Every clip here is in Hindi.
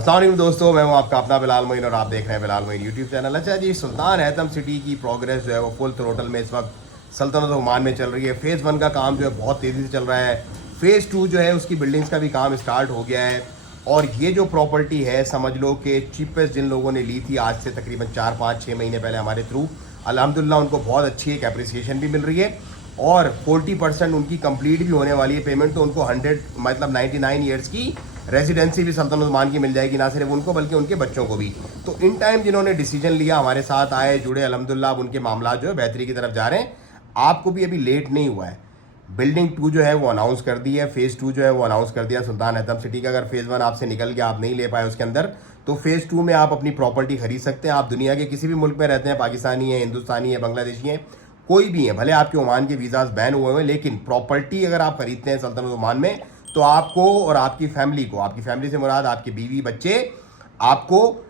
अस्सलाम वालेकुम दोस्तों, मैं हूं आपका अपना बिलाल मोइन और आप देख रहे हैं बिलाल मोइन यूट्यूब चैनल। अच्छा जी, सुल्तान हैतम सिटी की प्रोग्रेस जो है वो फुल थ्रोटल में इस वक्त सल्तनत ओमान में चल रही है। फ़ेज़ 1 का काम जो है बहुत तेज़ी से चल रहा है। फ़ेज़ 2 जो है उसकी बिल्डिंग्स का भी काम स्टार्ट हो गया है। और ये जो प्रॉपर्टी है समझ लो कि चीपेस्ट जिन लोगों ने ली थी आज से तकरीबन 4-5-6 महीने पहले हमारे थ्रू, अल्हम्दुलिल्लाह उनको बहुत अच्छी एक अप्रिसिएशन भी मिल रही है। और 40% उनकी कंप्लीट भी होने वाली है पेमेंट, तो उनको 100 मतलब 99 ईयर्स की रेजिडेंसी भी सल्तनत ओमान की मिल जाएगी, ना सिर्फ उनको बल्कि उनके बच्चों को भी। तो इन टाइम जिन्होंने डिसीजन लिया हमारे साथ आए जुड़े, अल्हम्दुलिल्लाह अब उनके मामला जो है बेहतरी की तरफ जा रहे हैं। आपको भी अभी लेट नहीं हुआ है। बिल्डिंग 2 जो है वो अनाउंस कर दी है, फ़ेज़ 2 जो है वो अनाउंस कर दिया सुल्तान हैतम सिटी का। अगर फ़ेज़ 1 आपसे निकल गया, आप नहीं ले पाए उसके अंदर, तो फ़ेज़ 2 में आप अपनी प्रॉपर्टी खरीद सकते हैं। आप दुनिया के किसी भी मुल्क में रहते हैं, पाकिस्तानी है, हिंदुस्तानी है, बांग्लादेशी हैं, कोई भी है, भले आपके ओमान के वीज़ाज बैन हुए हैं, लेकिन प्रॉपर्टी अगर आप खरीदते हैं सल्तनत ओमान में तो आपको और आपकी फैमिली को, आपकी फैमिली से मुराद आपके बीवी बच्चे, आपको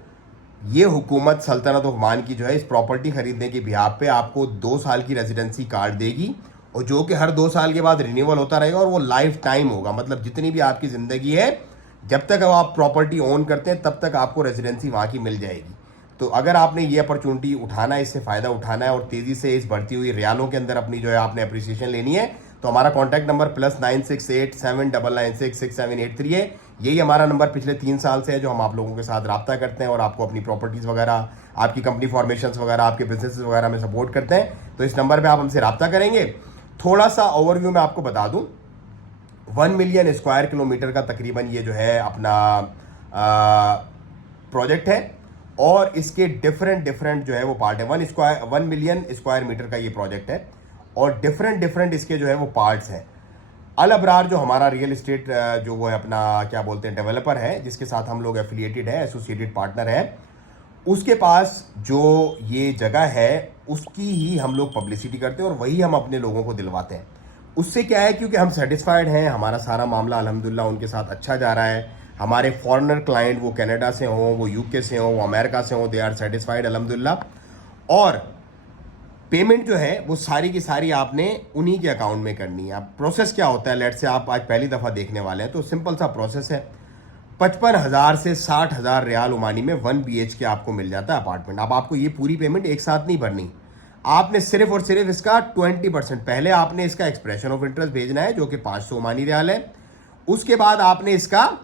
ये हुकूमत सल्तनत ओमान की जो है इस प्रॉपर्टी खरीदने की बिहाफ पे आपको 2 साल की रेजिडेंसी कार्ड देगी, और जो कि हर 2 साल के बाद रिन्यूअल होता रहेगा और वो लाइफ टाइम होगा। मतलब जितनी भी आपकी ज़िंदगी है, जब तक अब आप प्रॉपर्टी ओन करते हैं तब तक आपको रेजिडेंसी वहाँ की मिल जाएगी। तो अगर आपने ये अपॉर्चुनिटी उठाना है, इससे फ़ायदा उठाना है और तेज़ी से इस बढ़ती हुई रियालों के अंदर अपनी जो है आपने अप्रिसिएशन लेनी है, तो हमारा कॉन्टैक्ट नंबर +968-799-67883 है। यही हमारा नंबर पिछले 3 साल से है जो हम आप लोगों के साथ रब्ता करते हैं और आपको अपनी प्रॉपर्टीज़ वगैरह, आपकी कंपनी फॉर्मेशंस वगैरह, आपके बिजनेस वगैरह में सपोर्ट करते हैं। तो इस नंबर पर आप हमसे रब्ता करेंगे। थोड़ा सा ओवरव्यू मैं आपको बता दूँ, 1 मिलियन स्क्वायर किलोमीटर का तकरीबन ये जो है अपना प्रोजेक्ट है, और इसके डिफरेंट जो है वो पार्ट है। 1 मिलियन स्क्वायर मीटर का ये प्रोजेक्ट है और डिफरेंट इसके जो है वो पार्ट्स हैं। अल अबरार जो हमारा रियल इस्टेट जो वो है अपना क्या बोलते हैं डेवलपर है, जिसके साथ हम लोग एफिलिएटेड है, एसोसिएटेड पार्टनर है, उसके पास जो ये जगह है उसकी ही हम लोग पब्लिसिटी करते हैं और वही हम अपने लोगों को दिलवाते हैं। उससे क्या है, क्योंकि हम सेटिस्फाइड हैं, हमारा सारा मामला अल्हम्दुलिल्लाह उनके साथ अच्छा जा रहा है। हमारे फॉरेनर क्लाइंट, वो कनाडा से हों, वो यूके से हों, वो अमेरिका से हों, दे आर सेटिस्फाइड अल्हम्दुलिल्लाह। और पेमेंट जो है वो सारी की सारी आपने उन्हीं के अकाउंट में करनी है। अब प्रोसेस क्या होता है, लेट से आप आज पहली दफ़ा देखने वाले हैं, तो सिंपल सा प्रोसेस है। 55,000 से 60,000 रियाल ओमानी में 1 BHK आपको मिल जाता है अपार्टमेंट। अब आपको ये पूरी पेमेंट एक साथ नहीं भरनी, आपने सिर्फ और सिर्फ इसका 20% पहले आपने इसका एक्सप्रेशन ऑफ इंटरेस्ट भेजना है जो कि 500 ओमानी रियाल है। उसके बाद आपने इसका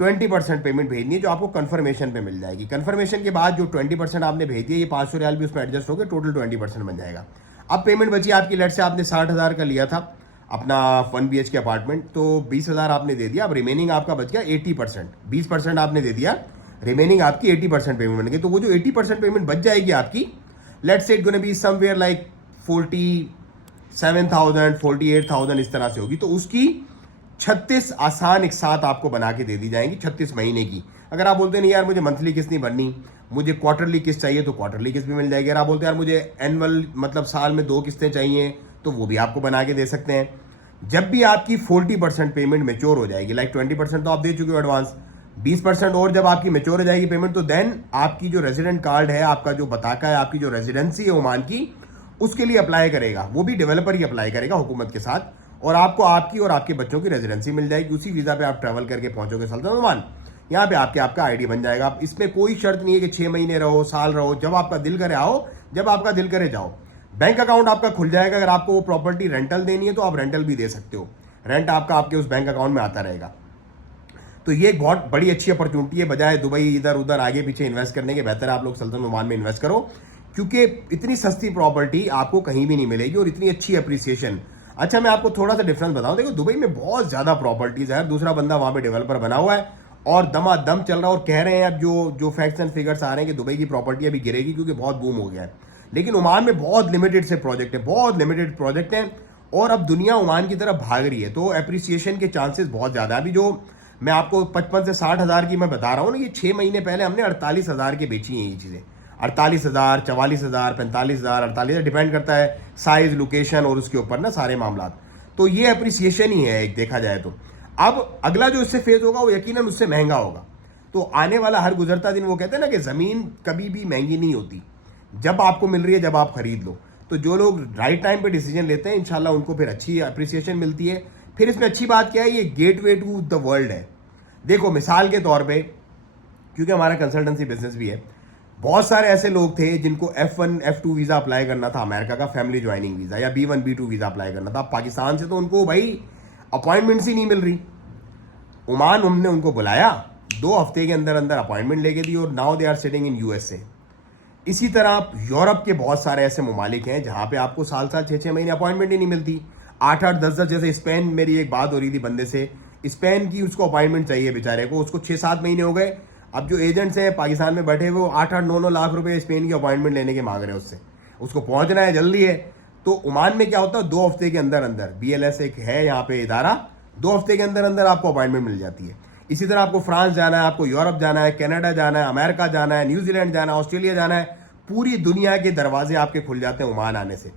20% पेमेंट भेजनी है जो आपको कंफर्मेशन पे मिल जाएगी। कंफर्मेशन के बाद जो 20% आपने भेज दिया, ये 500 रियाल भी उसमें एडजस्ट होकर टोटल 20% बन जाएगा। अब पेमेंट बची आपकी, लेट से आपने 60,000 का लिया था अपना 1 BHK अपार्टमेंट, तो 20,000 आपने दे दिया। अब रिमेनिंग आपका बच गया 80%, 20% आपने दे दिया, रिमेनिंग आपकी 80% पेमेंट बन गई। तो वो जो 80% पेमेंट बच जाएगी आपकी, let's say it gonna be somewhere like 47,000 48,000 इस तरह से होगी। तो उसकी 36 आसान एक साथ आपको बना के दे दी जाएंगी 36 महीने की। अगर आप बोलते हैं नहीं यार मुझे मंथली किस्त नहीं भरनी, मुझे क्वार्टरली किस्त चाहिए, तो क्वार्टरली किस्त भी मिल जाएगी। अगर आप बोलते हैं यार मुझे एनुअल मतलब साल में 2 किस्तें चाहिए, तो वो भी आपको बना के दे सकते हैं। जब भी आपकी 40% पेमेंट मेच्योर हो जाएगी, लाइक 20% तो आप दे चुके हो एडवांस, 20% और जब आपकी मेच्योर हो जाएगी पेमेंट, तो देन आपकी जो रेजिडेंट कार्ड है, आपका जो बताका है, आपकी जो रेजिडेंसी है ओमान की, उसके लिए अप्लाई करेगा, वो भी डेवलपर ही अप्लाई करेगा हुकूमत के साथ, और आपको आपकी और आपके बच्चों की रेजिडेंसी मिल जाएगी। उसी वीज़ा पे आप ट्रैवल करके पहुंचोगे सल्तनत ओमान, यहाँ पे आपका आईडी बन जाएगा। आप इसमें कोई शर्त नहीं है कि 6 महीने रहो, साल रहो, जब आपका दिल करे आओ, जब आपका दिल करे जाओ। बैंक अकाउंट आपका खुल जाएगा। अगर आपको वो प्रॉपर्टी रेंटल देनी है तो आप रेंटल भी दे सकते हो, रेंट आपका आपके उस बैंक अकाउंट में आता रहेगा। तो ये एक बहुत बड़ी अच्छी अपॉर्चुनिटी है। बजाय दुबई इधर उधर आगे पीछे इन्वेस्ट करने के, बेहतर आप लोग सल्तनत ओमान में इन्वेस्ट करो, क्योंकि इतनी सस्ती प्रॉपर्टी आपको कहीं भी नहीं मिलेगी और इतनी अच्छी अप्रिसिएशन। अच्छा, मैं आपको थोड़ा सा डिफरेंस बताऊं, देखो दुबई में बहुत ज़्यादा प्रॉपर्टीज़ है, दूसरा बंदा वहाँ पे डेवलपर बना हुआ है और दमादम चल रहा है, और कह रहे हैं अब जो फैक्ट्स एंड फिगर्स आ रहे हैं कि दुबई की प्रॉपर्टी अभी गिरेगी क्योंकि बहुत बूम हो गया है। लेकिन ओमान में बहुत लिमिटेड से प्रोजेक्ट है, बहुत लिमिटेड प्रोजेक्ट हैं, और अब दुनिया ओमान की तरफ भाग रही है, तो अप्रिसिएशन के चांसेस बहुत ज़्यादा है। अभी जो मैं आपको 55 से 60,000 की मैं बता रहा हूँ ना, ये 6 महीने पहले हमने 48,000 की बेची हैं ये चीज़ें। 48,000, 44,000, 45,000, 48,000, डिपेंड करता है साइज, लोकेशन और उसके ऊपर ना सारे मामला। तो ये अप्रिसिएशन ही है एक देखा जाए तो। अब अगला जो इससे फेज होगा वो यकीनन उससे महंगा होगा। तो आने वाला हर गुजरता दिन, वो कहते हैं ना कि ज़मीन कभी भी महंगी नहीं होती, जब आपको मिल रही है जब आप खरीद लो। तो जो लोग राइट टाइम पे डिसीजन लेते हैं इंशाल्लाह उनको फिर अच्छी अप्रिसिएशन मिलती है। फिर इसमें अच्छी बात क्या है, ये गेटवे टू द वर्ल्ड है। देखो मिसाल के तौर पे क्योंकि हमारा कंसल्टेंसी बिजनेस भी है। बहुत सारे ऐसे लोग थे जिनको F1 F2 वीज़ा अप्लाई करना था अमेरिका का, फैमिली ज्वाइनिंग वीज़ा, या B1 B2 वीज़ा अप्लाई करना था पाकिस्तान से, तो उनको भाई अपॉइंटमेंट्स ही नहीं मिल रही। ओमान हमने उनको बुलाया, 2 हफ्ते के अंदर अंदर अपॉइंटमेंट लेके दी, और now they are sitting in USA। इसी तरह यूरोप के बहुत सारे ऐसे ममालिक हैं जहाँ पे आपको साल 6-6 महीने अपॉइंटमेंट ही नहीं मिलती, 8-8 10-10, जैसे स्पेन, मेरी एक बात हो रही थी बंदे से, स्पेन की उसको अपॉइंटमेंट चाहिए बेचारे को, उसको 6-7 महीने हो गए। अब जो एजेंट्स हैं पाकिस्तान में बैठे हुए, वो 8-8 9-9 लाख रुपए स्पेन की अपॉइंटमेंट लेने के मांग रहे हैं उससे, उसको पहुंचना है, जल्दी है। तो ओमान में क्या होता है, 2 हफ्ते के अंदर अंदर, BLS एक है यहाँ पे इदारा, 2 हफ्ते के अंदर अंदर आपको अपॉइंटमेंट मिल जाती है। इसी तरह आपको फ्रांस जाना है, आपको यूरोप जाना है, कनाडा जाना है, अमेरिका जाना है, न्यूजीलैंड जाना है, ऑस्ट्रेलिया जाना है, पूरी दुनिया के दरवाजे आपके खुल जाते हैं ओमान आने से।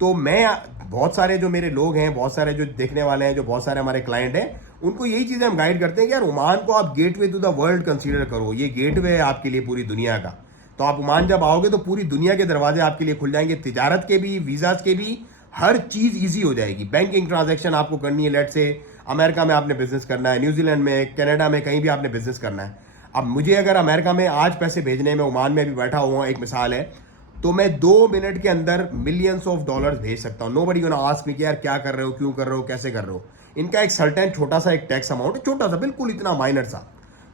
तो मैं, बहुत सारे जो मेरे लोग हैं, बहुत सारे जो देखने वाले हैं, जो बहुत सारे हमारे क्लाइंट हैं, उनको यही चीज़ें हम गाइड करते हैं कि यार ओमान को आप gateway to the world consider करो, ये गेटवे है आपके लिए पूरी दुनिया का। तो आप ओमान जब आओगे तो पूरी दुनिया के दरवाजे आपके लिए खुल जाएंगे, तिजारत के भी, वीज़ाज के भी, हर चीज़ ईजी हो जाएगी। बैंकिंग ट्रांजेक्शन आपको करनी है, लेट से अमेरिका में आपने बिजनेस करना है, न्यूजीलैंड में, कनाडा में, कहीं भी आपने बिजनेस करना है। अब मुझे अगर अमेरिका में आज पैसे भेजने में, ओमान में अभी बैठा हुआ हूँ, एक मिसाल है, तो मैं 2 मिनट के अंदर मिलियंस ऑफ डॉलर्स भेज सकता हूँ। नोबडी गोना आस्क मी कि यार क्या कर रहे हो, क्यों कर रहे हो, कैसे कर रहे हो। इनका एक सर्टेन छोटा सा एक टैक्स अमाउंट है, छोटा सा, बिल्कुल इतना माइनर सा,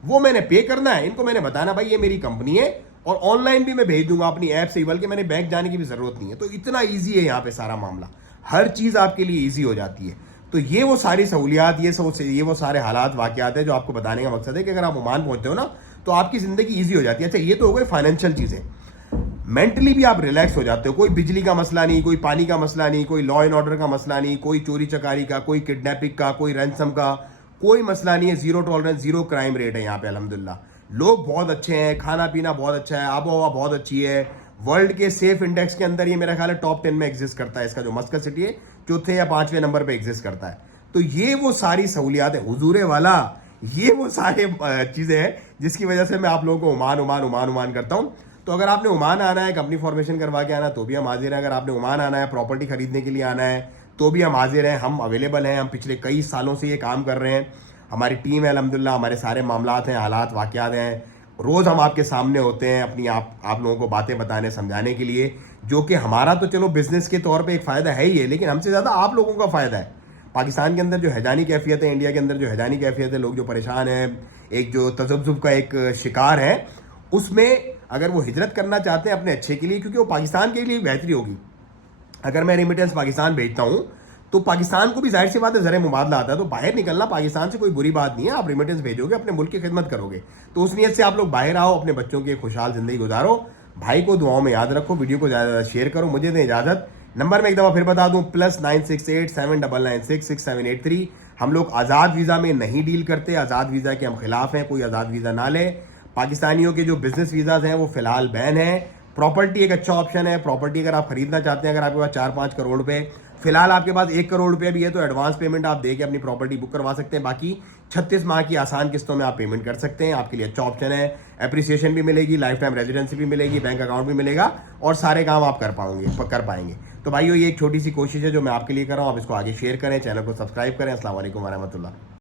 वो मैंने पे करना है। इनको मैंने बताना भाई ये मेरी कंपनी है, और ऑनलाइन भी मैं भेज दूंगा अपनी ऐप से, बल्कि मैंने बैंक जाने की भी जरूरत नहीं है। तो इतना ईजी है यहाँ पे सारा मामला, हर चीज़ आपके लिए ईजी हो जाती है। तो ये वो सारी सहूलियात, ये वो सारे हालात वाकयात है जो आपको बताने का मकसद है कि अगर आप ओमान पहुंचते हो ना, तो आपकी जिंदगी ईजी हो जाती है। अच्छा, ये तो हो गए फाइनेंशियल चीज़ें। मेंटली भी आप रिलैक्स हो जाते हो, कोई बिजली का मसला नहीं, कोई पानी का मसला नहीं, कोई लॉ एंड ऑर्डर का मसला नहीं, कोई चोरी चकारी का, कोई किडनैपिंग का, कोई रैंसम का, कोई मसला नहीं है। 0 टॉलरेंस, 0 क्राइम रेट है यहाँ पे अल्हम्दुलिल्लाह। लोग बहुत अच्छे हैं, खाना पीना बहुत अच्छा है, आबो हवा बहुत अच्छी है। वर्ल्ड के सेफ इंडेक्स के अंदर ये मेरा ख्याल है टॉप 10 में एग्जिस्ट करता है, इसका जो मस्कत सिटी है, 4थे या 5वें नंबर पे एग्जिस्ट करता है। तो ये वो सारी सहूलियात है हुजूरे वाला, ये वो सारे चीज़ें हैं जिसकी वजह से मैं आप लोगों को ओमान करता हूँ। तो अगर आपने ओमान आना है, कंपनी फॉर्मेशन करवा के आना, तो भी हम हाजिर हैं। अगर आपने ओमान आना है, प्रॉपर्टी खरीदने के लिए आना है, तो भी हम हाजिर हैं, हम अवेलेबल हैं। हम पिछले कई सालों से ये काम कर रहे हैं, हमारी टीम है अल्हम्दुलिल्लाह, हमारे सारे मामलात हैं, हालात वाक़यात हैं, रोज़ हम आपके सामने होते हैं अपनी आप लोगों को बातें बताने, समझाने के लिए, जो कि हमारा तो चलो बिजनेस के तौर पर एक फ़ायदा है ही है, लेकिन हमसे ज़्यादा आप लोगों का फ़ायदा है। पाकिस्तान के अंदर जो हैजानी कैफियत है, इंडिया के अंदर जो हैजानी कैफियत है, लोग जो परेशान हैं, एक जो तजब्जुब का एक शिकार है, उसमें अगर वो हिजरत करना चाहते हैं अपने अच्छे के लिए, क्योंकि वो पाकिस्तान के लिए बेहतरी होगी। अगर मैं रेमिटेंस पाकिस्तान भेजता हूँ तो पाकिस्तान को भी जाहिर सी बात है ज़र मुबादला आता है, तो बाहर निकलना पाकिस्तान से कोई बुरी बात नहीं है। आप रेमिटेंस भेजोगे, अपने मुल्क की खिदमत करोगे, तो उस नीयत से आप लोग बाहर आओ, अपने बच्चों की खुशहाल ज़िंदगी गुजारो। भाई को दुआओं में याद रखो, वीडियो को ज़्यादा शेयर करो। मुझे दें इजाज़त। नंबर में एक दफ़ा फिर बता दूँ, +968 799 6783। हम लोग आज़ाद वीज़ा में नहीं डील करते, आज़ाद वीज़ा के हम खिलाफ हैं, कोई आज़ाद वीज़ा ना ले। पाकिस्तानियों के जो बिजनेस वीज़ाज हैं वो फ़िलहाल बैन है। प्रॉपर्टी एक अच्छा ऑप्शन है, प्रॉपर्टी अगर आप खरीदना चाहते हैं, अगर आपके पास 4-5 करोड़ रुपए, फिलहाल आपके पास 1 करोड़ रुपये भी है, तो एडवांस पेमेंट आप दे के अपनी प्रॉपर्टी बुक करवा सकते हैं। बाकी 36 माह की आसान किस्तों में आप पेमेंट कर सकते हैं, आपके लिए अच्छा ऑप्शन है। एप्रिसिएशन भी मिलेगी, लाइफ टाइम रेजिडेंसी भी मिलेगी, बैंक अकाउंट भी मिलेगा, और सारे काम आप कर पाएंगे। तो भाइयों, ये एक छोटी सी कोशिश है जो मैं आपके लिए कर रहा हूँ, आप इसको आगे शेयर करें, चैनल को सब्सक्राइब करें। अस्सलाम वालेकुम वरहमतुल्लाह।